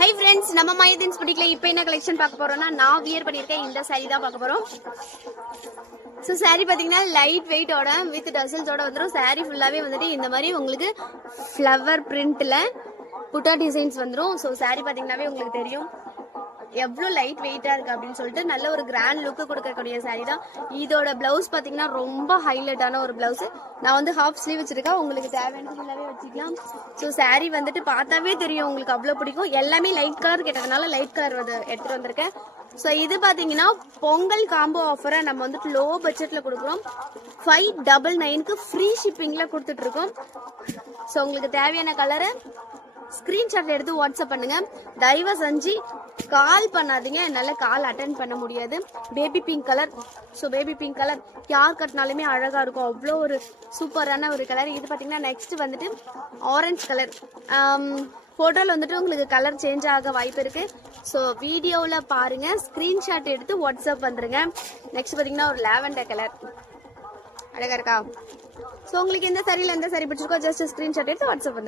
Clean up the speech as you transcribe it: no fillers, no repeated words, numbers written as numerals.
Hi friends, நம்ம மைதீன்ஸ் புட்டிக்ல இப்போ என்ன கலெக்ஷன் பார்க்க போறோம்னா, நான் வியர் பண்ணியிருக்கேன் இந்த saree தான் பார்க்க போறோம். ஸோ saree பார்த்தீங்கன்னா லைட் வெயிட்டோட வித் டசல்ஸோட வந்துடும். saree ஃபுல்லாகவே வந்துட்டு இந்த மாதிரி உங்களுக்கு ஃப்ளவர் பிரிண்ட்ல புட்டா டிசைன்ஸ் வந்துடும். ஸோ saree பார்த்தீங்கன்னாவே உங்களுக்கு தெரியும் எவ்வளோ லைட் வெயிட்டாக இருக்குது அப்படின்னு சொல்லிட்டு நல்ல ஒரு கிராண்ட் லுக்கு கொடுக்கக்கூடிய saree தான். இதோட பிளவுஸ் பார்த்தீங்கன்னா ரொம்ப ஹைலைட்டான ஒரு பிளவுஸ். நான் வந்து ஹாஃப் ஸ்லீவ் வச்சிருக்கேன், உங்களுக்கு தேவையான ஃபுல்லாகவே வச்சுக்கலாம். ஸோ saree வந்துட்டு பார்த்தாவே தெரியும் உங்களுக்கு அவ்வளோ பிடிக்கும். எல்லாமே லைட் கலர் கேட்டதுனால லைட் கலர் எடுத்துகிட்டு வந்திருக்கேன். ஸோ இது பார்த்தீங்கன்னா பொங்கல் காம்போ ஆஃபரை நம்ம வந்துட்டு லோ பட்ஜெட்டில் கொடுக்குறோம். 599க்கு ஃப்ரீ ஷிப்பிங்கில் கொடுத்துட்ருக்கோம். ஸோ உங்களுக்கு தேவையான கலரை ஸ்க்ரீன்ஷாட் எடுத்து வாட்ஸ்அப் பண்ணுங்க. தயவு செஞ்சு கால் பண்ணாதீங்க, என்னால் கால் அட்டன் பண்ண முடியாது. Baby pink colour. So baby pink colour யார் கட்டினாலுமே அழகாக இருக்கும், அவ்வளோ ஒரு சூப்பரான ஒரு கலர். இது பார்த்தீங்கன்னா நெக்ஸ்ட் வந்துட்டு ஆரஞ்சு கலர். ஃபோட்டோவில் வந்துட்டு உங்களுக்கு கலர் சேஞ்ச் ஆக வாய்ப்பு இருக்குது. ஸோ வீடியோவில் பாருங்கள், ஸ்க்ரீன்ஷாட் எடுத்து வாட்ஸ்அப் வந்துடுங்க. நெக்ஸ்ட் பார்த்தீங்கன்னா ஒரு லாவெண்டர் கலர் அழகாக இருக்கா. ஸோ உங்களுக்கு எந்த சாரியில் எந்த சாரி பிடிச்சிருக்கோ ஜஸ்ட் ஸ்க்ரீன்ஷாட் எடுத்து வாட்ஸ்அப் வந்துடுங்க.